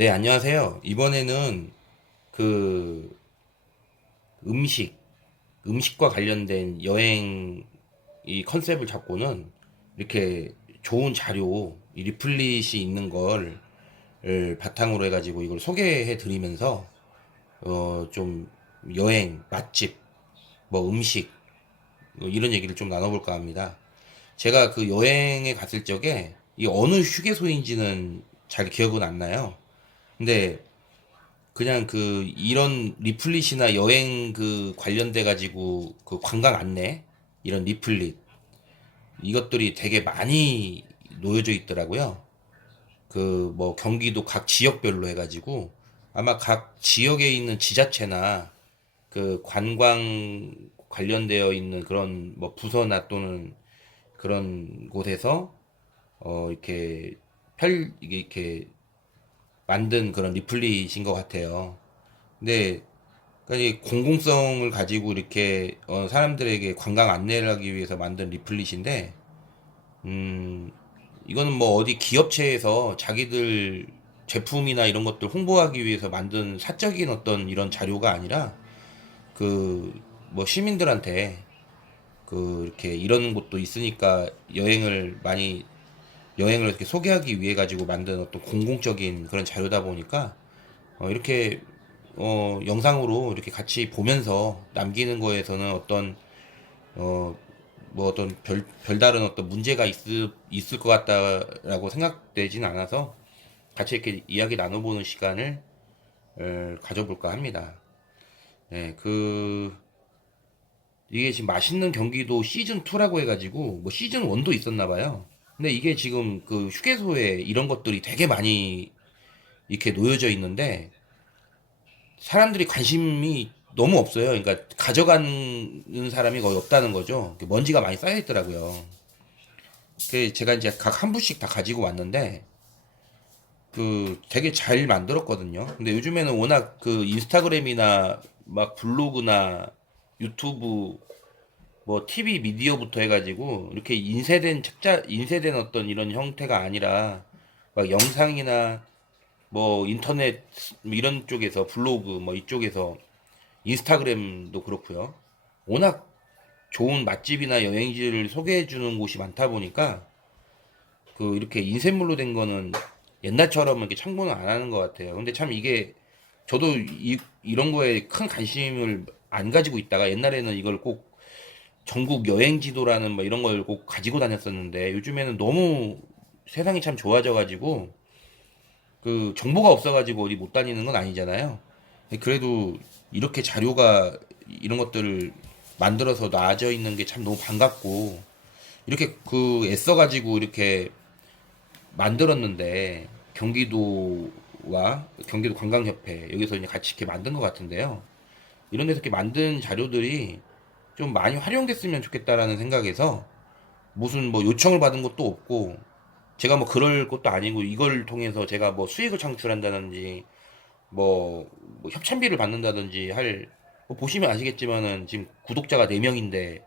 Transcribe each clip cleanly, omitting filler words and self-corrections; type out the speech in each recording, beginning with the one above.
네, 안녕하세요. 이번에는 그 음식, 음식과 관련된 여행 이 컨셉을 잡고는 이렇게 좋은 자료, 이 리플릿이 있는 걸 바탕으로 해가지고 이걸 소개해 드리면서 좀 여행, 맛집, 뭐 음식, 뭐 이런 얘기를 좀 나눠볼까 합니다. 제가 그 여행에 갔을 적에 이 어느 휴게소인지는 잘 기억은 안 나요. 근데 그냥 그 이런 리플릿이나 여행 그 관련돼 가지고 그 관광 안내 이런 리플릿 이것들이 되게 많이 놓여져 있더라고요. 그 뭐 경기도 각 지역별로 해가지고 아마 각 지역에 있는 지자체나 그 관광 관련되어 있는 그런 뭐 부서나 또는 그런 곳에서 이렇게 이게 이렇게 만든 그런 리플릿인 것 같아요. 근데 그러니까 이 공공성을 가지고 이렇게 사람들에게 관광 안내를 하기 위해서 만든 리플릿인데, 음, 이거는 뭐 어디 기업체에서 자기들 제품이나 이런 것들 홍보하기 위해서 만든 사적인 어떤 이런 자료가 아니라 그 뭐 시민들한테 그 이렇게 이런 곳도 있으니까 여행을 이렇게 소개하기 위해 가지고 만든 어떤 공공적인 그런 자료다 보니까 이렇게 영상으로 이렇게 같이 보면서 남기는 거에서는 어떤 어, 뭐 어떤 별다른 어떤 문제가 있을 것 같다라고 생각되진 않아서 같이 이렇게 이야기 나눠보는 시간을 가져볼까 합니다. 네, 이게 지금 맛있는 경기도 시즌 2라고 해가지고 뭐 시즌 1도 있었나 봐요. 근데 이게 지금 그 휴게소에 이런 것들이 되게 많이 이렇게 놓여져 있는데 사람들이 관심이 너무 없어요. 그러니까 가져가는 사람이 거의 없다는 거죠. 먼지가 많이 쌓여 있더라고요. 제가 이제 각 한 부씩 다 가지고 왔는데 그 되게 잘 만들었거든요. 근데 요즘에는 워낙 그 인스타그램이나 막 블로그나 유튜브 뭐 TV 미디어부터 해가지고 이렇게 인쇄된 어떤 이런 형태가 아니라 막 영상이나 뭐 인터넷 뭐 이런 쪽에서 블로그 뭐 이쪽에서 인스타그램도 그렇고요. 워낙 좋은 맛집이나 여행지를 소개해 주는 곳이 많다 보니까 그 이렇게 인쇄물로 된 거는 옛날처럼 이렇게 참고는 안 하는 것 같아요. 근데 참 이게 저도 이런 거에 큰 관심을 안 가지고 있다가 옛날에는 이걸 꼭 전국 여행 지도라는 뭐 이런 걸 꼭 가지고 다녔었는데 요즘에는 너무 세상이 참 좋아져가지고 그 정보가 없어가지고 어디 못 다니는 건 아니잖아요. 그래도 이렇게 자료가 이런 것들을 만들어서 놔져 있는 게 참 너무 반갑고 이렇게 그 애써가지고 이렇게 만들었는데 경기도와 경기도 관광협회 여기서 이제 같이 이렇게 만든 것 같은데요. 이런 데서 이렇게 만든 자료들이 좀 많이 활용됐으면 좋겠다라는 생각에서 무슨 뭐 요청을 받은 것도 없고 제가 뭐 그럴 것도 아니고 이걸 통해서 제가 뭐 수익을 창출한다든지 뭐 협찬비를 받는다든지 뭐 보시면 아시겠지만은 지금 구독자가 4명인데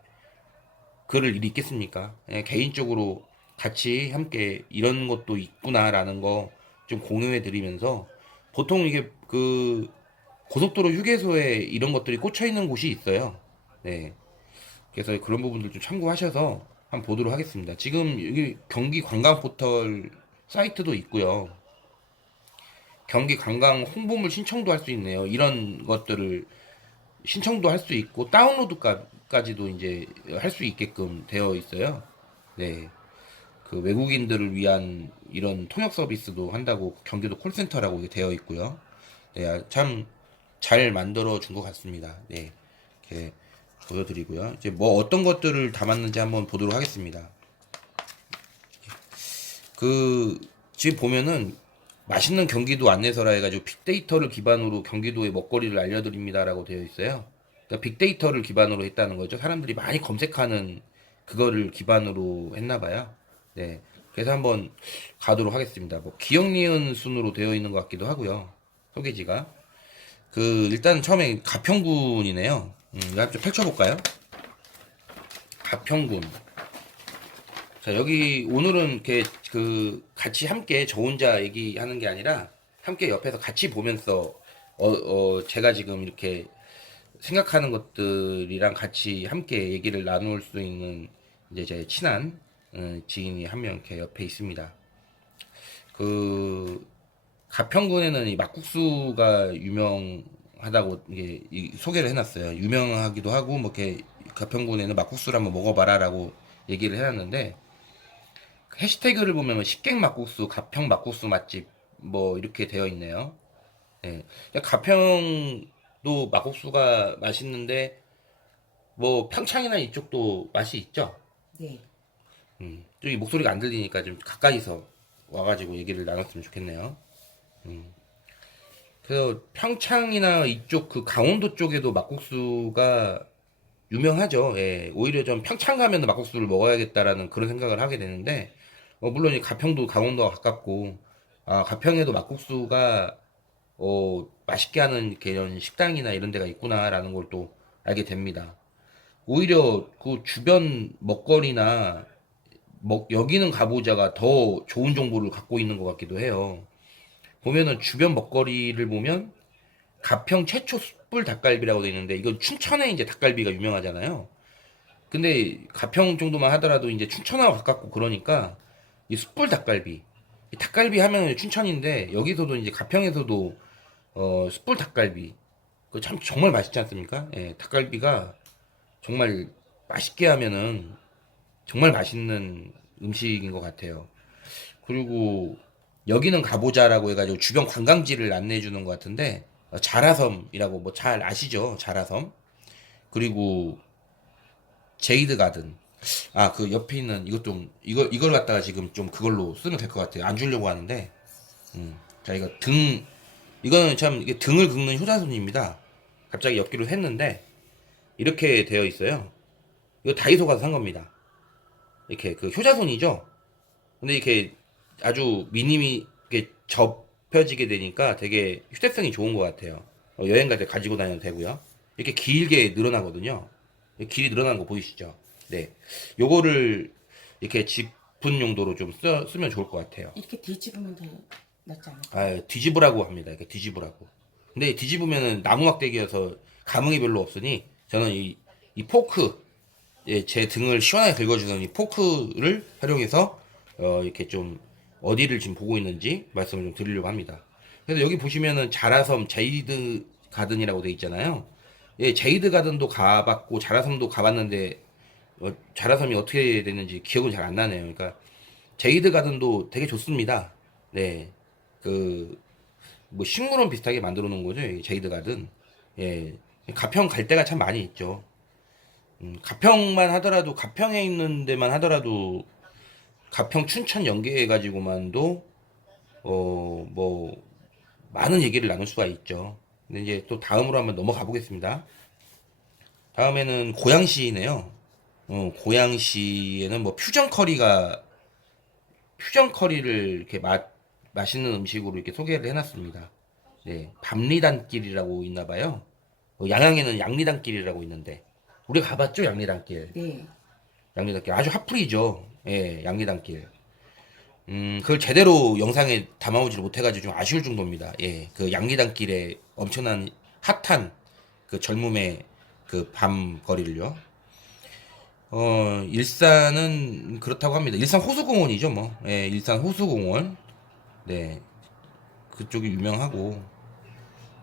그럴 일이 있겠습니까? 개인적으로 같이 함께 이런 것도 있구나라는 거 좀 공유해 드리면서 보통 이게 그 고속도로 휴게소에 이런 것들이 꽂혀 있는 곳이 있어요. 네. 그래서 그런 부분들 좀 참고하셔서 한번 보도록 하겠습니다. 지금 여기 경기 관광 포털 사이트도 있고요. 경기 관광 홍보물 신청도 할 수 있네요. 이런 것들을 신청도 할 수 있고 다운로드까지도 이제 할 수 있게끔 되어 있어요. 네. 그 외국인들을 위한 이런 통역 서비스도 한다고 경기도 콜센터라고 이게 되어 있고요. 네, 참 잘 만들어 준 것 같습니다. 네. 이렇게 보여드리고요. 이제 뭐 어떤 것들을 담았는지 한번 보도록 하겠습니다. 그 지금 보면은 맛있는 경기도 안내서라 해가지고 빅데이터를 기반으로 경기도의 먹거리를 알려드립니다라고 되어 있어요. 그러니까 빅데이터를 기반으로 했다는 거죠. 사람들이 많이 검색하는 그거를 기반으로 했나 봐요. 네. 그래서 한번 가도록 하겠습니다. 뭐 기억 니은 순으로 되어 있는 것 같기도 하고요. 소개지가. 그 일단 처음에 가평군이네요. 이거 한번 좀 펼쳐볼까요? 가평군. 자, 여기 오늘은 이렇게 그 같이 함께 저 혼자 얘기하는 게 아니라 함께 옆에서 같이 보면서 제가 지금 이렇게 생각하는 것들이랑 같이 함께 얘기를 나눌 수 있는 이제 제 친한 지인이 한 명 이렇게 옆에 있습니다. 그 가평군에는 이 막국수가 유명하다고 이게 소개를 해놨어요. 유명하기도 하고 뭐 이렇게 가평군에는 막국수를 한번 먹어봐라라고 얘기를 해놨는데 해시태그를 보면 식객 막국수, 가평 막국수 맛집 뭐 이렇게 되어 있네요. 예. 가평도 막국수가 맛있는데 뭐 평창이나 이쪽도 맛이 있죠. 네. 저기 목소리가 안 들리니까 좀 가까이서 와가지고 얘기를 나눴으면 좋겠네요. 그래서 평창이나 이쪽 그 강원도 쪽에도 막국수가 유명하죠. 예. 오히려 좀 평창 가면 막국수를 먹어야겠다라는 그런 생각을 하게 되는데, 물론 이 가평도 강원도가 가깝고, 가평에도 막국수가, 맛있게 하는 이렇게 이런 식당이나 이런 데가 있구나라는 걸 또 알게 됩니다. 오히려 그 주변 먹거리나, 여기는 가보자가 더 좋은 정보를 갖고 있는 것 같기도 해요. 보면은 주변 먹거리를 보면, 가평 최초 숯불 닭갈비라고 돼 있는데 이건 춘천에 이제 닭갈비가 유명하잖아요. 근데 가평 정도만 하더라도 이제 춘천하고 가깝고 그러니까 이 숯불 닭갈비, 이 닭갈비 하면 춘천인데 여기서도 이제 가평에서도 숯불 닭갈비 그 참 정말 맛있지 않습니까? 예, 닭갈비가 정말 맛있게 하면은 정말 맛있는 음식인 것 같아요. 그리고 여기는 가보자라고 해가지고 주변 관광지를 안내해 주는 것 같은데 자라섬이라고 뭐 잘 아시죠? 자라섬. 그리고 제이드 가든. 그 옆에 있는 이것 좀 이걸 갖다가 지금 좀 그걸로 쓰면 될 것 같아요. 안 주려고 하는데. 자 이거 이거는 참 이게 등을 긁는 효자손입니다. 갑자기 엽기로 했는데 이렇게 되어 있어요. 이거 다이소 가서 산 겁니다. 이렇게 그 효자손이죠. 근데 이렇게 아주 미니미 이렇게 접혀지게 되니까 되게 휴대성이 좋은 것 같아요. 여행 갈 때 가지고 다녀도 되고요. 이렇게 길게 늘어나거든요. 길이 늘어나는 거 보이시죠? 네. 요거를 이렇게 짚은 용도로 좀 쓰면 좋을 것 같아요. 이렇게 뒤집으면 더 낫지 않을까요? 뒤집으라고 합니다. 이렇게 뒤집으라고. 근데 뒤집으면은 나무 막대기여서 감흥이 별로 없으니 저는 이 포크, 예, 제 등을 시원하게 긁어주는 이 포크를 활용해서 이렇게 좀 어디를 지금 보고 있는지 말씀을 좀 드리려고 합니다. 그래서 여기 보시면은 자라섬 제이드 가든이라고 돼 있잖아요. 예, 제이드 가든도 가봤고 자라섬도 가봤는데 자라섬이 어떻게 됐는지 기억은 잘 안 나네요. 그러니까 제이드 가든도 되게 좋습니다. 네, 그 뭐 식물원 비슷하게 만들어 놓은 거죠. 이 제이드 가든. 예, 가평 갈 데가 참 많이 있죠. 가평만 하더라도 가평에 있는 데만 하더라도 가평 춘천 연계해 가지고만도 뭐 많은 얘기를 나눌 수가 있죠. 근데 이제 또 다음으로 한번 넘어가 보겠습니다. 다음에는 고양시네요. 고양시에는 뭐 퓨전 커리를 이렇게 맛있는 음식으로 이렇게 소개를 해놨습니다. 네, 밤리단길이라고 있나 봐요. 양양에는 양리단길이라고 있는데 우리가 가봤죠, 양리단길. 네. 양리단길 아주 핫플이죠. 예, 양리단길. 그걸 제대로 영상에 담아오지를 못해가지고 좀 아쉬울 정도입니다. 예, 그 양리단길에 엄청난 핫한 그 젊음의 그 밤 거리를요. 일산은 그렇다고 합니다. 일산 호수공원이죠, 뭐. 예, 일산 호수공원. 네, 그쪽이 유명하고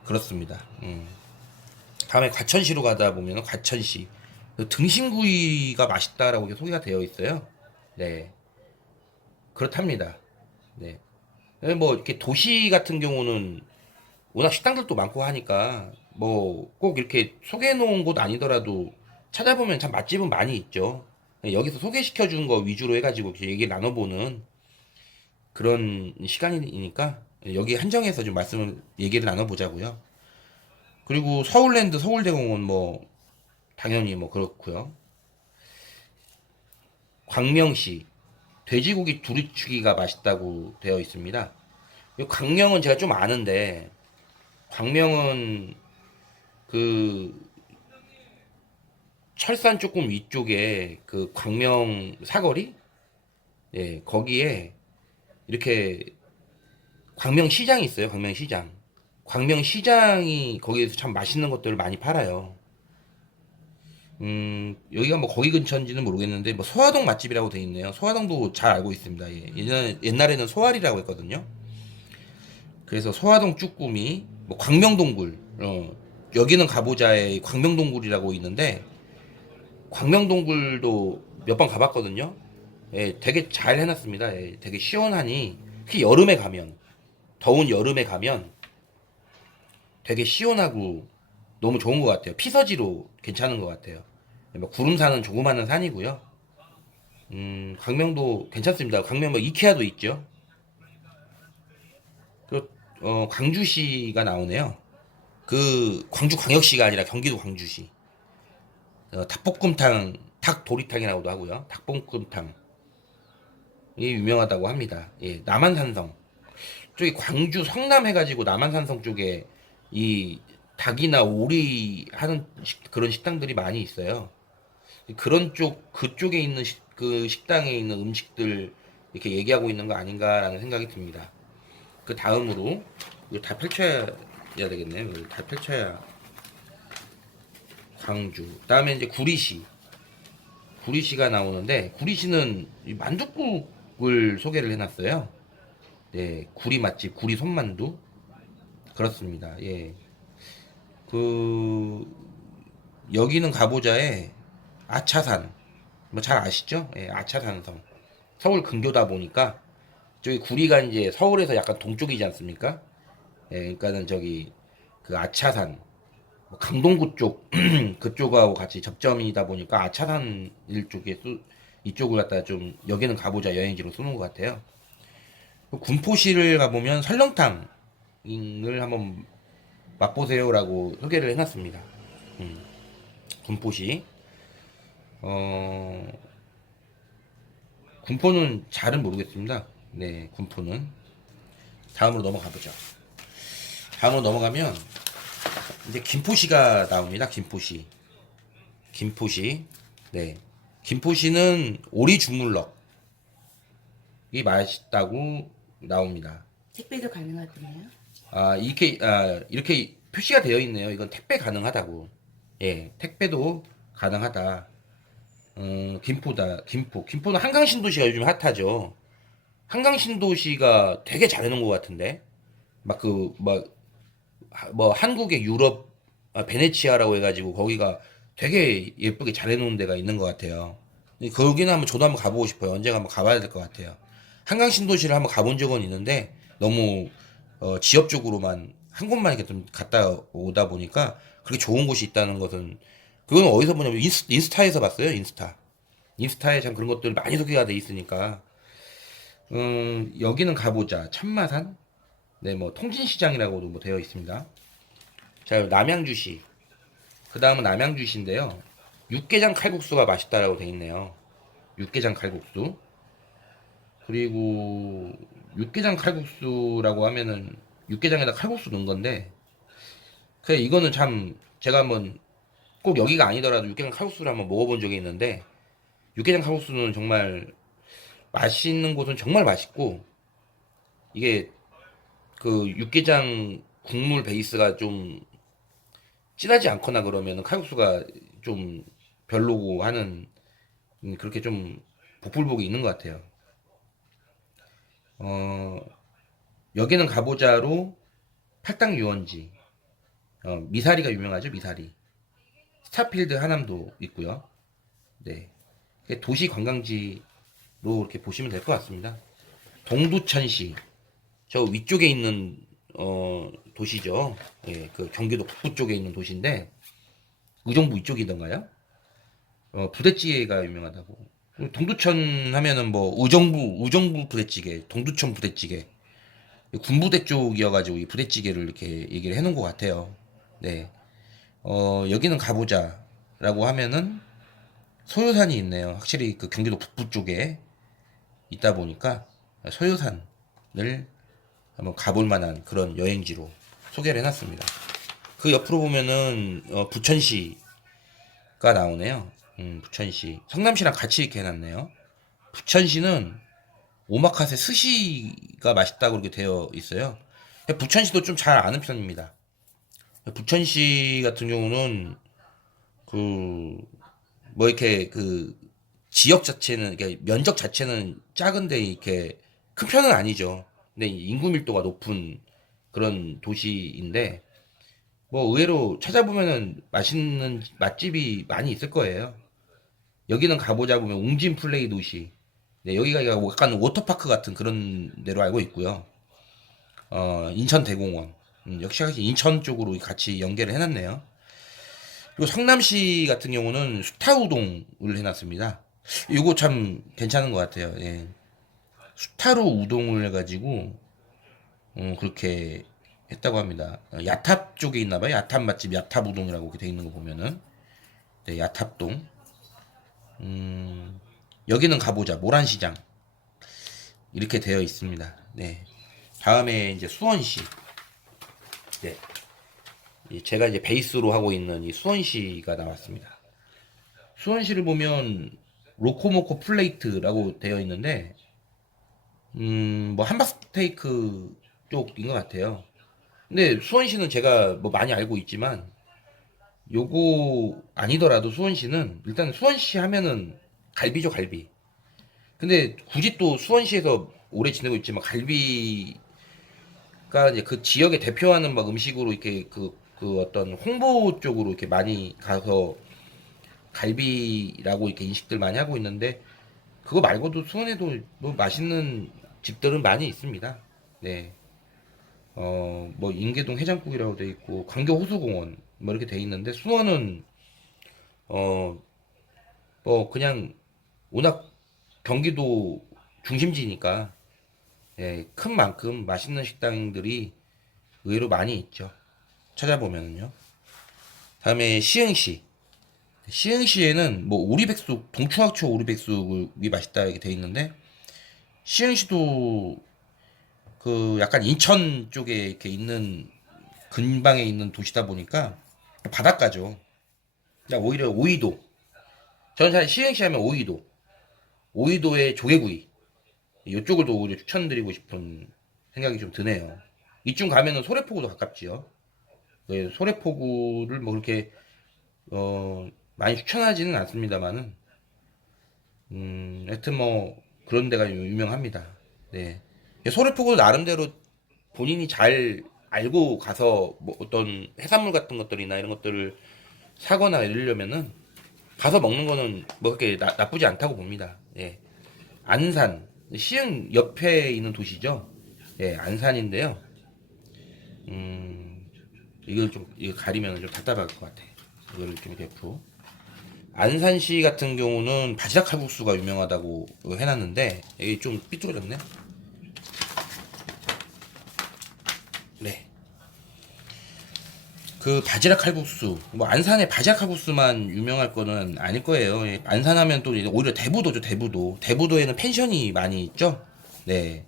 그렇습니다. 다음에 과천시로 가다 보면 과천시 그 등심구이가 맛있다라고 이렇게 소개가 되어 있어요. 네, 그렇답니다. 네. 뭐 이렇게 도시 같은 경우는 워낙 식당들도 많고 하니까 뭐 꼭 이렇게 소개해 놓은 곳 아니더라도 찾아보면 참 맛집은 많이 있죠. 여기서 소개시켜 준 거 위주로 해가지고 이렇게 얘기를 나눠보는 그런 시간이니까 여기 한정해서 좀 얘기를 나눠보자고요. 그리고 서울랜드 서울대공원 뭐 당연히 뭐 그렇고요. 광명시 돼지고기 두리치기가 맛있다고 되어 있습니다. 이 광명은 제가 좀 아는데 광명은 그 철산 조금 위쪽에 그 광명 사거리, 예, 거기에 이렇게 광명시장이 있어요. 광명시장. 광명시장이 거기에서 참 맛있는 것들을 많이 팔아요. 여기가 뭐 거기 근처인지는 모르겠는데 뭐 소화동 맛집이라고 돼 있네요. 소화동도 잘 알고 있습니다. 예. 옛날에는 소활이라고 했거든요. 그래서 소화동 쭈꾸미, 뭐 광명동굴, 여기는 가보자의 광명동굴이라고 있는데 광명동굴도 몇 번 가봤거든요. 예, 되게 잘 해놨습니다. 예, 되게 시원하니 특히 여름에 가면 더운 여름에 가면 되게 시원하고 너무 좋은 것 같아요. 피서지로 괜찮은 것 같아요. 뭐 구름산은 조그마한 산이고요. 광명도 괜찮습니다. 광명 뭐 이케아도 있죠. 그, 광주시가 나오네요. 그 광주광역시가 아니라 경기도 광주시. 닭볶음탕, 닭도리탕이라고도 하고요. 닭볶음탕이 유명하다고 합니다. 예, 남한산성. 저기 광주 성남 해가지고 남한산성 쪽에 이 닭이나 오리 하는 그런 식당들이 많이 있어요. 그런 그쪽에 있는 그 식당에 있는 음식들 이렇게 얘기하고 있는 거 아닌가라는 생각이 듭니다. 그 다음으로 이거 다 펼쳐야 되겠네요. 이거 다 펼쳐야 광주. 그다음에 이제 구리시가 나오는데 구리시는 이 만둣국을 소개를 해놨어요. 네, 구리 맛집 구리 손만두 그렇습니다. 예, 그 여기는 가보자에 아차산 뭐 잘 아시죠? 예, 아차산성 서울 근교다 보니까 저기 구리가 이제 서울에서 약간 동쪽이지 않습니까? 예, 그러니까는 저기 그 아차산 뭐 강동구 쪽 그쪽하고 같이 접점이다 보니까 아차산 이쪽을 갖다 좀 여기는 가보자 여행지로 쓰는 것 같아요. 군포시를 가보면 설렁탕을 한번 맛보세요라고 소개를 해놨습니다. 군포시. 군포는 잘은 모르겠습니다. 네, 군포는. 다음으로 넘어가보죠. 다음으로 넘어가면 이제 김포시가 나옵니다. 김포시. 네. 김포시는 오리 주물럭이 맛있다고 나옵니다. 택배도 가능하군요. 이렇게 표시가 되어 있네요. 이건 택배 가능하다고. 예, 택배도 가능하다. 김포는 한강신도시가 요즘 핫하죠. 한강신도시가 되게 잘 해놓은 것 같은데. 뭐 한국의 유럽, 베네치아라고 해가지고 거기가 되게 예쁘게 잘 해놓은 데가 있는 것 같아요. 거기는 저도 한번 가보고 싶어요. 언젠가 한번 가봐야 될 것 같아요. 한강신도시를 한번 가본 적은 있는데 너무 지역적으로만 한 곳만 이렇게 좀 갔다 오다 보니까 그렇게 좋은 곳이 있다는 것은 그건 어디서 보냐면 인스타에서 봤어요. 인스타에 참 그런 것들 많이 소개가 돼 있으니까 여기는 가보자 참마산 네 뭐 통진시장이라고도 뭐 되어 있습니다. 자 남양주시 그 다음은 남양주시인데요. 육개장 칼국수가 맛있다라고 되어 있네요. 육개장 칼국수 그리고 육개장 칼국수라고 하면은 육개장에다 칼국수 넣은 건데 그래 이거는 참 제가 한번 꼭 여기가 아니더라도 육개장 칼국수를 한번 먹어본 적이 있는데 육개장 칼국수는 정말 맛있는 곳은 정말 맛있고 이게 그 육개장 국물 베이스가 좀 진하지 않거나 그러면은 칼국수가 좀 별로고 하는 그렇게 좀 복불복이 있는 것 같아요. 여기는 가보자로 팔당 유원지 미사리가 유명하죠. 미사리 스타필드 하남도 있고요. 네, 도시 관광지로 이렇게 보시면 될 것 같습니다. 동두천시 저 위쪽에 있는 도시죠. 예, 그 경기도 북부 쪽에 있는 도시인데 의정부 이쪽이던가요? 부대찌개가 유명하다고. 동두천 하면은 뭐 의정부 부대찌개, 동두천 부대찌개, 군부대 쪽이어가지고 이 부대찌개를 이렇게 얘기를 해놓은 것 같아요. 네, 여기는 가보자라고 하면은 소요산이 있네요. 확실히 그 경기도 북부 쪽에 있다 보니까 소요산을 한번 가볼 만한 그런 여행지로 소개를 해놨습니다. 그 옆으로 보면은 부천시가 나오네요. 부천시 성남시랑 같이 이렇게 해놨네요. 부천시는 오마카세 스시가 맛있다고 그렇게 되어 있어요. 부천시도 좀 잘 아는 편입니다. 부천시 같은 경우는 그 뭐 이렇게 그 지역 자체는 이렇게 면적 자체는 작은데 이렇게 큰 편은 아니죠. 근데 인구 밀도가 높은 그런 도시인데 뭐 의외로 찾아보면은 맛있는 맛집이 많이 있을 거예요. 여기는 가보자 보면 웅진 플레이 도시. 네, 여기가 약간 워터파크 같은 그런 데로 알고 있고요. 인천 대공원. 역시 인천 쪽으로 같이 연계를 해놨네요. 그리고 성남시 같은 경우는 수타우동을 해놨습니다. 이거 참 괜찮은 것 같아요. 예. 수타로 우동을 해가지고 그렇게 했다고 합니다. 야탑 쪽에 있나봐요. 야탑 맛집 야탑 우동이라고 이렇게 돼 있는 거 보면은 네, 야탑동. 여기는 가보자 모란시장 이렇게 되어 있습니다. 네. 다음에 이제 수원시. 네. 제가 이제 베이스로 하고 있는 이 수원시가 나왔습니다. 수원시를 보면 로코모코 플레이트라고 되어 있는데 뭐 함박스테이크 쪽인 것 같아요. 근데 수원시는 제가 뭐 많이 알고 있지만 요거 아니더라도 수원시는 일단 수원시 하면은 갈비죠 갈비. 근데 굳이 또 수원시에서 오래 지내고 있지만 갈비가 이제 그 지역에 대표하는 막 음식으로 이렇게 그 어떤 홍보 쪽으로 이렇게 많이 가서 갈비라고 이렇게 인식들 많이 하고 있는데 그거 말고도 수원에도 뭐 맛있는 집들은 많이 있습니다. 네. 뭐 인계동 해장국이라고 돼 있고 광교 호수공원 뭐 이렇게 돼 있는데 수원은 어 뭐 그냥 워낙 경기도 중심지니까 예, 큰 만큼 맛있는 식당들이 의외로 많이 있죠. 찾아보면요. 다음에 시흥시. 시흥시에는 뭐 오리백숙, 동충하초 오리백숙이 맛있다 이렇게 돼 있는데 시흥시도 그 약간 인천 쪽에 이렇게 있는 근방에 있는 도시다 보니까 바닷가죠. 그냥 오히려 오이도. 저는 사실 시흥시 하면 오이도. 오이도의 조개구이. 이쪽을 더 오히려 추천드리고 싶은 생각이 좀 드네요. 이쯤 가면은 소래포구도 가깝지요. 네, 소래포구를 뭐 그렇게 많이 추천하지는 않습니다만은 하여튼 뭐 그런 데가 유명합니다. 네. 소래포구 나름대로 본인이 잘 알고 가서 뭐 어떤 해산물 같은 것들이나 이런 것들을 사거나 이러려면은 가서 먹는 거는 뭐 그렇게 나쁘지 않다고 봅니다. 예. 안산 시흥 옆에 있는 도시죠. 예, 안산인데요. 이걸 좀 이거 가리면 좀 답답할 것 같아. 이거를 좀 대표. 안산시 같은 경우는 바지락 칼국수가 유명하다고 해놨는데 이게 좀 삐뚤어졌네. 네. 그 바지락 칼국수, 뭐 안산의 바지락 칼국수만 유명할 거는 아닐 거예요. 예, 안산하면 또 오히려 대부도죠, 대부도. 대부도에는 펜션이 많이 있죠. 네.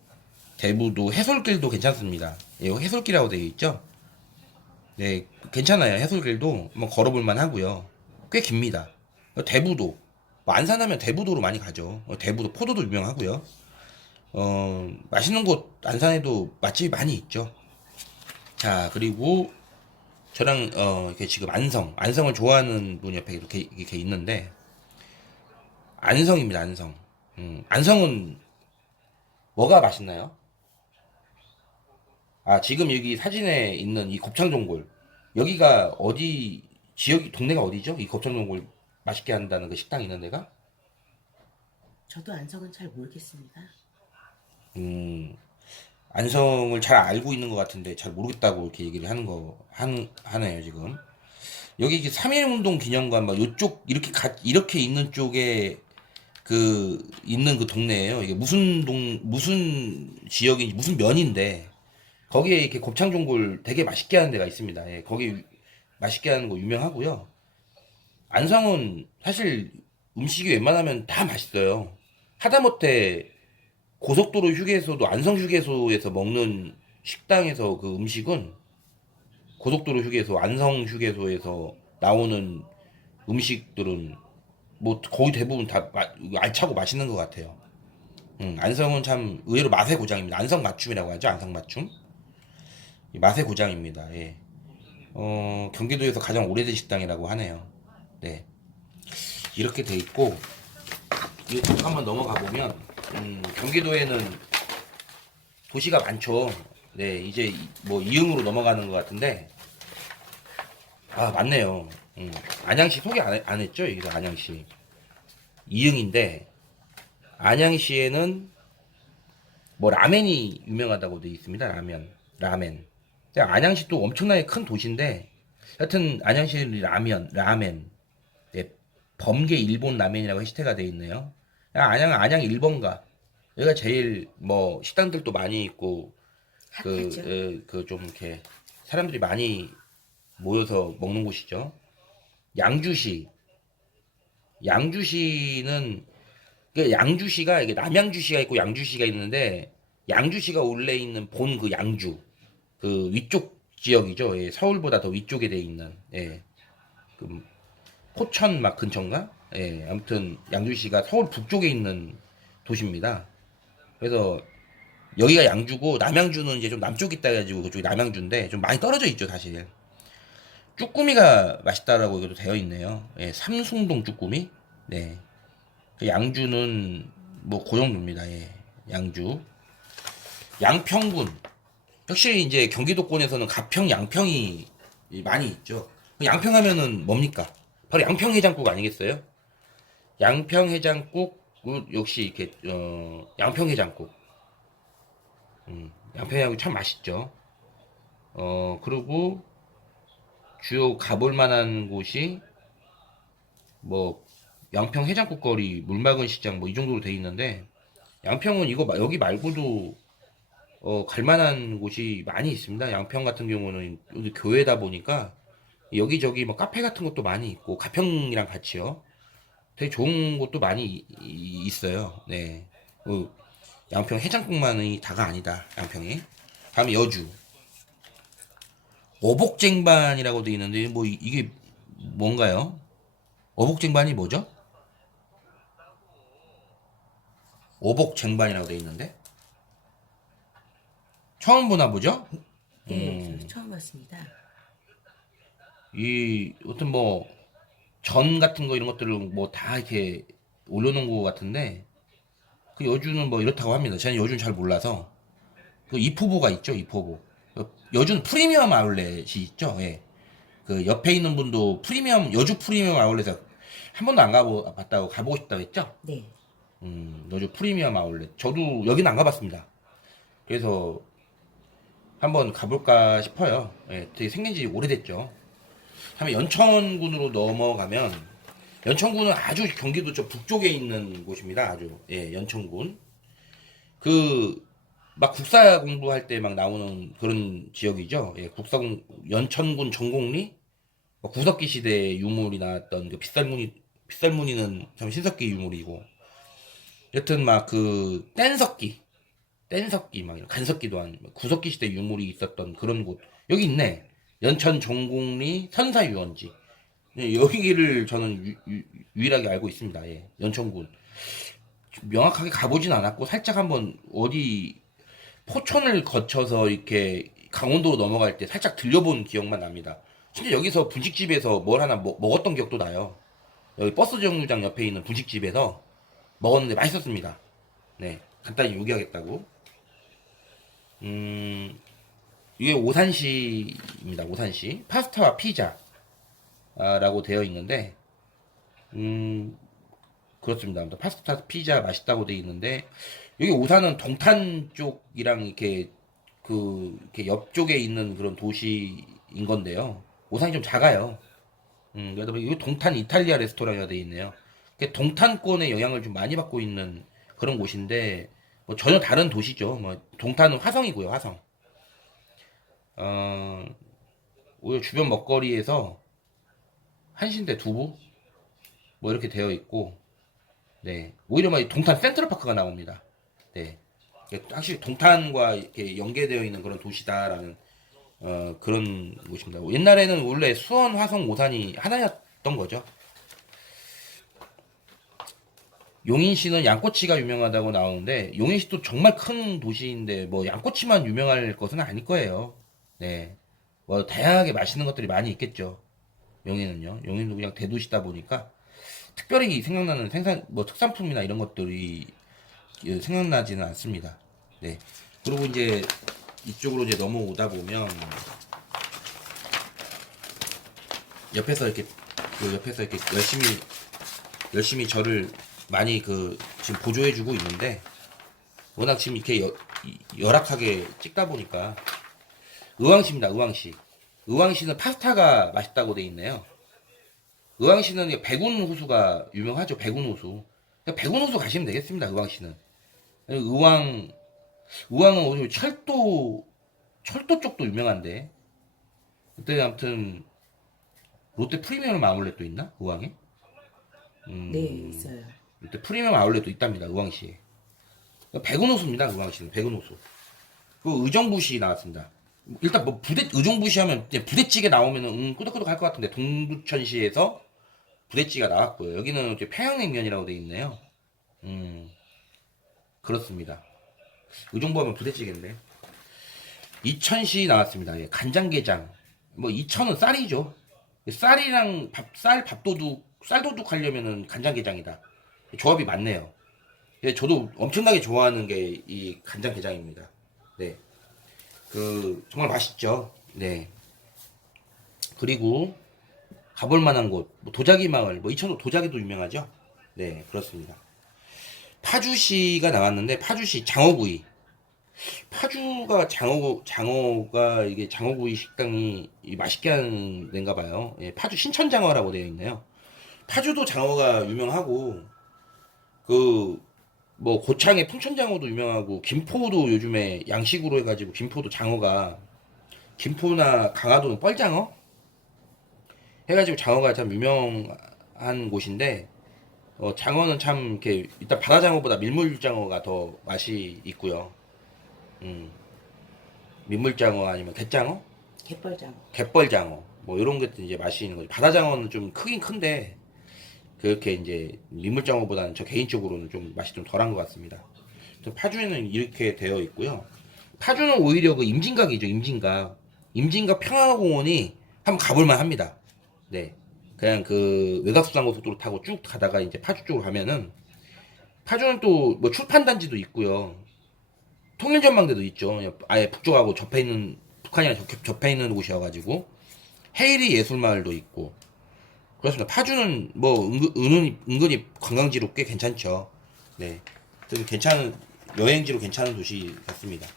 대부도 해솔길도 괜찮습니다. 예, 해솔길이라고 되어 있죠. 네, 괜찮아요. 해솔길도 한번 걸어볼 만 하고요. 꽤 깁니다. 대부도. 뭐 안산하면 대부도로 많이 가죠. 대부도 포도도 유명하고요. 맛있는 곳 안산에도 맛집이 많이 있죠. 자, 그리고 저랑 이렇게 지금 안성을 좋아하는 분 옆에 이렇게 있는데 안성입니다. 안성. 안성은 뭐가 맛있나요? 아, 지금 여기 사진에 있는 이 곱창전골 여기가 어디 지역이 동네가 어디죠? 이 곱창전골 맛있게 한다는 그 식당 있는 데가? 저도 안성은 잘 모르겠습니다. 음, 안성을 잘 알고 있는 것 같은데 잘 모르겠다고 이렇게 얘기를 하네요 지금. 여기 이게 3.1운동 기념관 막 요쪽 이렇게 있는 쪽에 그 있는 그 동네예요. 이게 무슨 지역인지 무슨 면인데 거기에 이렇게 곱창전골 되게 맛있게 하는 데가 있습니다. 예, 거기 맛있게 하는 거 유명하고요. 안성은 사실 음식이 웬만하면 다 맛있어요. 하다못해 고속도로 휴게소도 안성 휴게소에서 먹는 식당에서 그 음식은 고속도로 휴게소, 안성 휴게소에서 나오는 음식들은 뭐 거의 대부분 다 알차고 맛있는 것 같아요. 안성은 참 의외로 맛의 고장입니다. 안성 맞춤이라고 하죠. 안성 맞춤. 이 맛의 고장입니다. 예. 경기도에서 가장 오래된 식당이라고 하네요. 네. 이렇게 돼 있고, 이거 한번 넘어가 보면, 경기도에는 도시가 많죠. 네, 이제 뭐 이응으로 넘어가는 것 같은데, 아, 맞네요. 안양시 소개 안 했죠? 여기서 안양시. 이응인데, 안양시에는 뭐 라멘이 유명하다고 되어 있습니다. 라멘. 근데 안양시 또 엄청나게 큰 도시인데, 하여튼 안양시 라멘. 네, 범계 일본 라멘이라고 해시태그가 되어 있네요. 안양 1번가. 여기가 제일 뭐 식당들도 많이 있고, 핫하죠. 그 좀 이렇게 사람들이 많이 모여서 먹는 곳이죠. 양주시. 양주시는 양주시가 이게 남양주시가 있고 양주시가 있는데 양주시가 원래 있는 본 그 양주 그 위쪽 지역이죠. 예, 서울보다 더 위쪽에 돼 있는 예, 그 포천 막 근처인가? 예, 아무튼 양주시가 서울 북쪽에 있는 도시입니다. 그래서 여기가 양주고 남양주는 이제 좀 남쪽 있다 해가지고 그쪽이 남양주인데 좀 많이 떨어져 있죠 사실. 쭈꾸미가 맛있다라고 이것도 되어 있네요. 예, 삼숭동 쭈꾸미. 네. 그 양주는 뭐 그 정도입니다. 예. 양주. 양평군. 역시 이제 경기도권에서는 가평, 양평이 많이 있죠. 그 양평하면은 뭡니까? 바로 양평해장국 아니겠어요? 양평해장국 역시 이렇게 양평해장국. 양평해장국 참 맛있죠. 그리고 주요 가볼 만한 곳이 뭐 양평 해장국거리, 물막은 시장 뭐 이 정도로 돼 있는데 양평은 여기 말고도 갈 만한 곳이 많이 있습니다. 양평 같은 경우는 여기 교회다 보니까 여기저기 뭐 카페 같은 것도 많이 있고 가평이랑 같이요. 되게 좋은 곳도 많이 있어요. 네. 양평 해장국만이 다가 아니다. 양평이. 다음에 여주. 어복쟁반이라고 돼 있는데 뭐 이게 뭔가요? 어복쟁반이 뭐죠? 어복쟁반이라고 돼 있는데 처음 보나 보죠? 네, 저 처음 봤습니다. 이 어떤 뭐 전 같은 거 이런 것들을 뭐 다 이렇게 올려놓은 것 같은데 그 여주는 뭐 이렇다고 합니다. 저는 여주는 잘 몰라서 그 이포보가 있죠, 이포보. 여주는 프리미엄 아울렛이 있죠. 예. 그 옆에 있는 분도 여주 프리미엄 아울렛에 한 번도 안 가봤다고 가보고 싶다고 했죠. 네. 여주 프리미엄 아울렛. 저도 여기는 안 가봤습니다. 그래서 한번 가볼까 싶어요. 예, 되게 생긴 지 오래됐죠. 다음에 연천군으로 넘어가면 연천군은 아주 경기도 저 북쪽에 있는 곳입니다. 아주 예, 연천군. 그 막 국사 공부할 때 막 나오는 그런 지역이죠. 예, 연천군 전곡리 구석기 시대 유물이 나왔던 그 빗살무늬는 참 신석기 유물이고 여튼 막 그 뗀석기 막 이런 간석기도 한 구석기 시대 유물이 있었던 그런 곳 여기 있네. 연천 전곡리 선사유원지. 예, 여기를 저는 유일하게 알고 있습니다. 예, 연천군. 명확하게 가보진 않았고 살짝 한번 어디 포천을 거쳐서 이렇게 강원도로 넘어갈 때 살짝 들려본 기억만 납니다. 진짜 여기서 분식집에서 뭘 하나 먹었던 기억도 나요. 여기 버스 정류장 옆에 있는 분식집에서 먹었는데 맛있었습니다. 네, 간단히 요기하겠다고. 이게 오산시입니다. 오산시 파스타와 피자라고 되어 있는데, 그렇습니다. 아무튼 파스타 피자 맛있다고 되어 있는데 여기 오산은 동탄 쪽이랑 이렇게 옆쪽에 있는 그런 도시인 건데요. 오산이 좀 작아요. 그래도 이거 동탄 이탈리아 레스토랑이라 되어 있네요. 동탄권의 영향을 좀 많이 받고 있는 그런 곳인데 뭐 전혀 다른 도시죠. 뭐 동탄은 화성이고요. 화성. 어, 오히려 주변 먹거리에서 한신대 두부 뭐 이렇게 되어 있고, 네 오히려 막 동탄 센트럴파크가 나옵니다. 네, 확실히 동탄과 이렇게 연계되어 있는 그런 도시다라는 그런 곳입니다. 옛날에는 원래 수원, 화성, 오산이 하나였던 거죠. 용인시는 양꼬치가 유명하다고 나오는데 용인시도 정말 큰 도시인데 뭐 양꼬치만 유명할 것은 아닐 거예요. 네. 뭐 다양하게 맛있는 것들이 많이 있겠죠. 용인은요. 용인도 그냥 대도시다 보니까 특별히 생각나는 뭐 특산품이나 이런 것들이 생각나지는 않습니다. 네. 그리고 이제 이쪽으로 이제 넘어오다 보면 옆에서 이렇게 열심히 저를 많이 지금 보조해주고 있는데 워낙 지금 이렇게 열악하게 찍다 보니까 의왕시입니다. 의왕시. 의왕시는 파스타가 맛있다고 돼 있네요. 의왕시는 백운호수가 유명하죠. 백운호수. 백운호수 가시면 되겠습니다. 의왕시는. 의왕은 오히려 철도 쪽도 유명한데. 그때 아무튼 롯데 프리미엄 아울렛도 있나? 의왕에? 네, 있어요. 롯데 프리미엄 아울렛도 있답니다. 의왕시에. 백운호수입니다. 의왕시는 백운호수. 그 의정부시 나왔습니다. 일단 뭐 의정부시 하면 이제 부대찌개 나오면은 끄덕끄덕 할 것 같은데 동두천시에서 부대찌개가 나왔고요. 여기는 이제 평양냉면이라고 돼 있네요. 그렇습니다. 의정부 하면 부대찌개인데. 이천시 나왔습니다. 예, 간장게장. 뭐 이천은 쌀이죠. 쌀이랑 쌀도둑 하려면은 간장게장이다. 조합이 맞네요. 예, 저도 엄청나게 좋아하는 게 이 간장게장입니다. 네. 정말 맛있죠. 네. 그리고 가볼 만한 곳, 뭐 도자기 마을, 뭐 이천도 도자기도 유명하죠. 네, 그렇습니다. 파주시가 나왔는데 파주시 장어구이. 파주가 장어가 이게 장어구이 식당이 맛있게 하는 데인가 봐요. 예, 파주 신천장어라고 되어 있네요. 파주도 장어가 유명하고 뭐 고창의 풍천장어도 유명하고 김포도 요즘에 양식으로 해가지고 김포도 장어가 김포나 강화도는 뻘장어 해가지고 장어가 참 유명한 곳인데 장어는 참 이렇게 일단 바다장어보다 밀물장어가 더 맛이 있고요. 민물장어 아니면 갯장어? 갯벌장어. 갯벌장어 뭐 이런 것들 이제 맛이 있는 거죠. 바다장어는 좀 크긴 큰데 그렇게 이제 민물장어보다는 저 개인적으로는 좀 맛이 좀 덜한 것 같습니다. 파주에는 이렇게 되어 있고요. 파주는 오히려 그 임진각이죠. 임진각 평화공원이 한번 가볼만 합니다. 네. 그냥 외곽수상고속도로 타고 쭉 가다가 이제 파주 쪽으로 가면은 파주는 또 뭐 출판단지도 있고요. 통일전망대도 있죠. 아예 북쪽하고 북한이랑 접해 있는 곳이어가지고 헤이리 예술마을도 있고 그렇습니다. 파주는 뭐 은근히 관광지로 꽤 괜찮죠. 네, 좀 여행지로 괜찮은 도시 같습니다.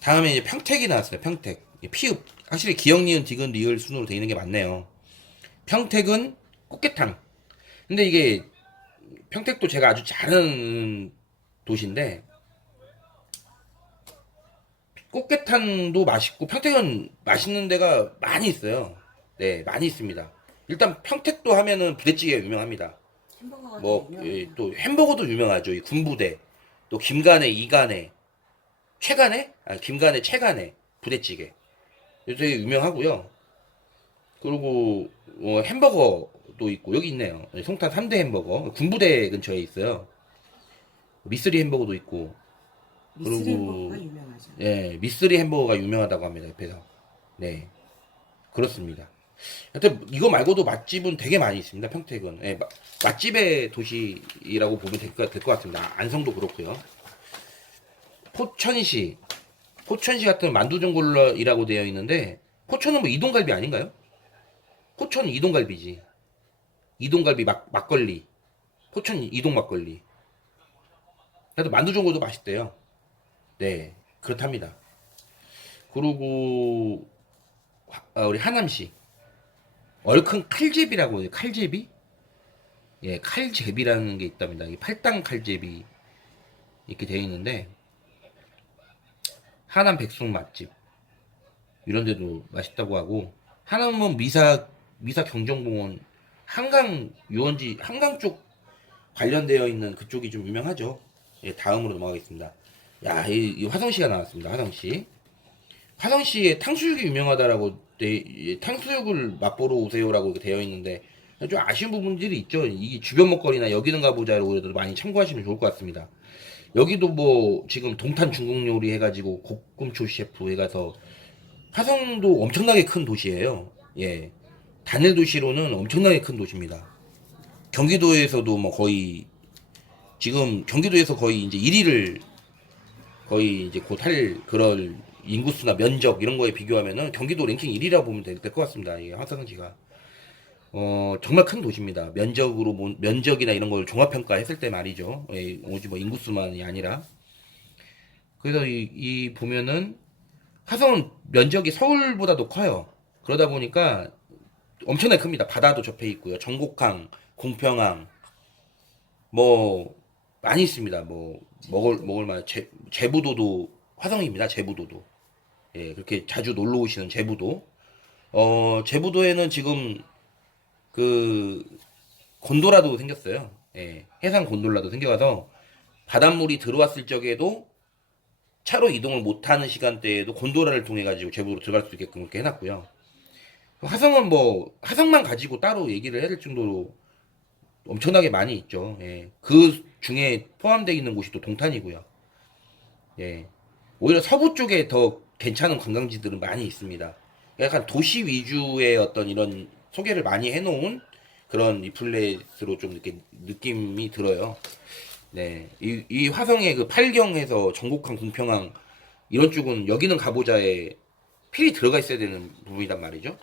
다음에 이제 평택이 나왔어요. 평택 피읍 확실히 기역 니은 디귿 리을 순으로 되어 있는 게 맞네요. 평택은 꽃게탕. 근데 이게 평택도 제가 아주 잘하는 도시인데 꽃게탕도 맛있고 평택은 맛있는 데가 많이 있어요. 네, 많이 있습니다. 일단 평택도 하면은 부대찌개가 유명합니다. 햄버거가 뭐 유명해요. 또 햄버거도 유명하죠. 이 군부대, 또 김간의, 이간의, 최간의, 김간의, 최간의 부대찌개. 되게 유명하고요. 그리고 햄버거도 있고 여기 있네요. 송탄 3대 햄버거 군부대 근처에 있어요. 미쓰리 햄버거도 있고 미스 그리고 햄버거가 유명하죠. 예, 미쓰리 햄버거가 유명하다고 합니다. 옆에서. 네, 그렇습니다. 하여튼 이거 말고도 맛집은 되게 많이 있습니다. 평택은. 예, 맛집의 도시라고 보면 될 것 같습니다. 안성도 그렇고요. 포천시 같은 만두전골이라고 되어 있는데 포천은 뭐 이동갈비 아닌가요? 포천은 이동갈비지. 이동갈비 막걸리. 포천 이동 막걸리. 그래도 만두전골도 맛있대요. 네, 그렇답니다. 그리고 우리 하남시 얼큰 칼제비라고 해요. 칼제비? 예, 칼제비라는 게 있답니다. 이 팔당 칼제비 이렇게 되어 있는데 하남 백숙 맛집 이런 데도 맛있다고 하고 하남은 미사 경정공원 한강 유원지 한강 쪽 관련되어 있는 그쪽이 좀 유명하죠. 예, 다음으로 넘어가겠습니다. 야, 이 화성시가 나왔습니다. 화성시에 탕수육이 유명하다라고 탕수육을 맛보러 오세요라고 이렇게 되어 있는데 좀 아쉬운 부분들이 있죠. 이게 주변 먹거리나 여기는 가보자로 많이 참고하시면 좋을 것 같습니다. 여기도 뭐 지금 동탄 중국 요리 해가지고 고금초 셰프 해가서 화성도 엄청나게 큰 도시예요. 예, 단일 도시로는 엄청나게 큰 도시입니다. 경기도에서도 뭐 거의 지금 경기도에서 거의 이제 1위를 거의 이제 곧 할 그럴 인구수나 면적 이런 거에 비교하면은 경기도 랭킹 1위라고 보면 될 것 같습니다. 이 화성시가 정말 큰 도시입니다. 면적으로 면적이나 이런 걸 종합 평가했을 때 말이죠. 예, 오지 뭐 인구수만이 아니라 그래서 이 보면은 화성은 면적이 서울보다도 커요. 그러다 보니까 엄청나게 큽니다. 바다도 접해 있고요. 전곡항, 공평항 뭐 많이 있습니다. 뭐 먹을 만한 제부도도 화성입니다. 제부도도 예 그렇게 자주 놀러 오시는 제부도 제부도에는 지금 그 곤돌라도 생겼어요. 예 해상 곤돌라도 생겨서 바닷물이 들어왔을 적에도 차로 이동을 못하는 시간대에도 곤돌라를 통해 가지고 제부도로 들어갈 수 있게끔 그렇게 해놨고요. 화성은 뭐 화성만 가지고 따로 얘기를 해야 될 정도로 엄청나게 많이 있죠. 예. 그 중에 포함되어 있는 곳이 또 동탄이고요. 예. 오히려 서부 쪽에 더 괜찮은 관광지들은 많이 있습니다. 약간 도시 위주의 어떤 이런 소개를 많이 해놓은 그런 리플렛으로 좀 이렇게 느낌이 들어요. 네. 이 화성의 그 팔경에서 전곡항, 공평항 이런 쪽은 여기는 가보자에 필히 들어가 있어야 되는 부분이란 말이죠.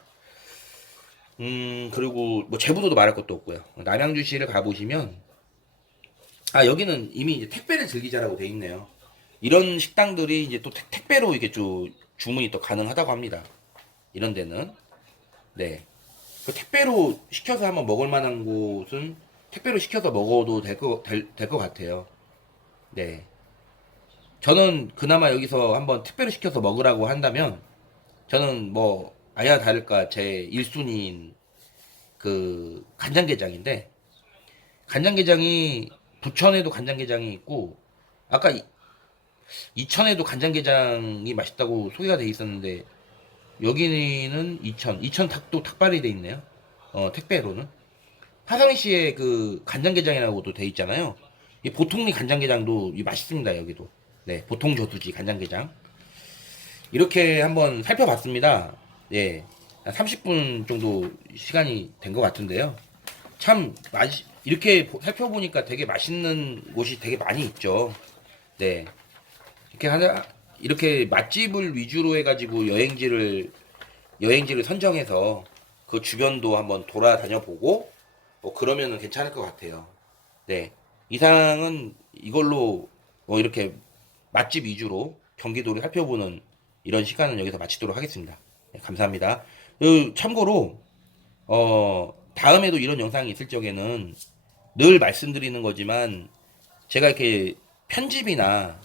그리고 뭐 제부도도 말할 것도 없고요. 남양주시를 가보시면 여기는 이미 이제 택배를 즐기자라고 돼 있네요. 이런 식당들이 이제 또 택배로 이게 좀 주문이 또 가능하다고 합니다. 이런 데는 네. 그 택배로 시켜서 한번 먹을 만한 곳은 택배로 시켜서 먹어도 될 것 같아요. 네. 저는 그나마 여기서 한번 택배로 시켜서 먹으라고 한다면 저는 뭐 아야 다를까 제 1순위인 그 간장게장인데 간장게장이 부천에도 간장게장이 있고 아까 이천에도 간장게장이 맛있다고 소개가 돼 있었는데 여기는 이천 닭도 닭발이 돼 있네요. 택배로는 화성시에 그 간장게장이라고도 돼 있잖아요. 이 보통리 간장게장도 맛있습니다. 여기도 네 보통 저수지 간장게장 이렇게 한번 살펴봤습니다. 예, 한 30분 정도 시간이 된 것 같은데요. 참 이렇게 살펴보니까 되게 맛있는 곳이 되게 많이 있죠. 네, 이렇게 맛집을 위주로 해가지고 여행지를 선정해서 그 주변도 한번 돌아다녀 보고 뭐 그러면은 괜찮을 것 같아요. 네, 이상은 이걸로 뭐 이렇게 맛집 위주로 경기도를 살펴보는 이런 시간은 여기서 마치도록 하겠습니다. 네, 감사합니다. 참고로 다음에도 이런 영상이 있을 적에는 늘 말씀드리는 거지만 제가 이렇게 편집이나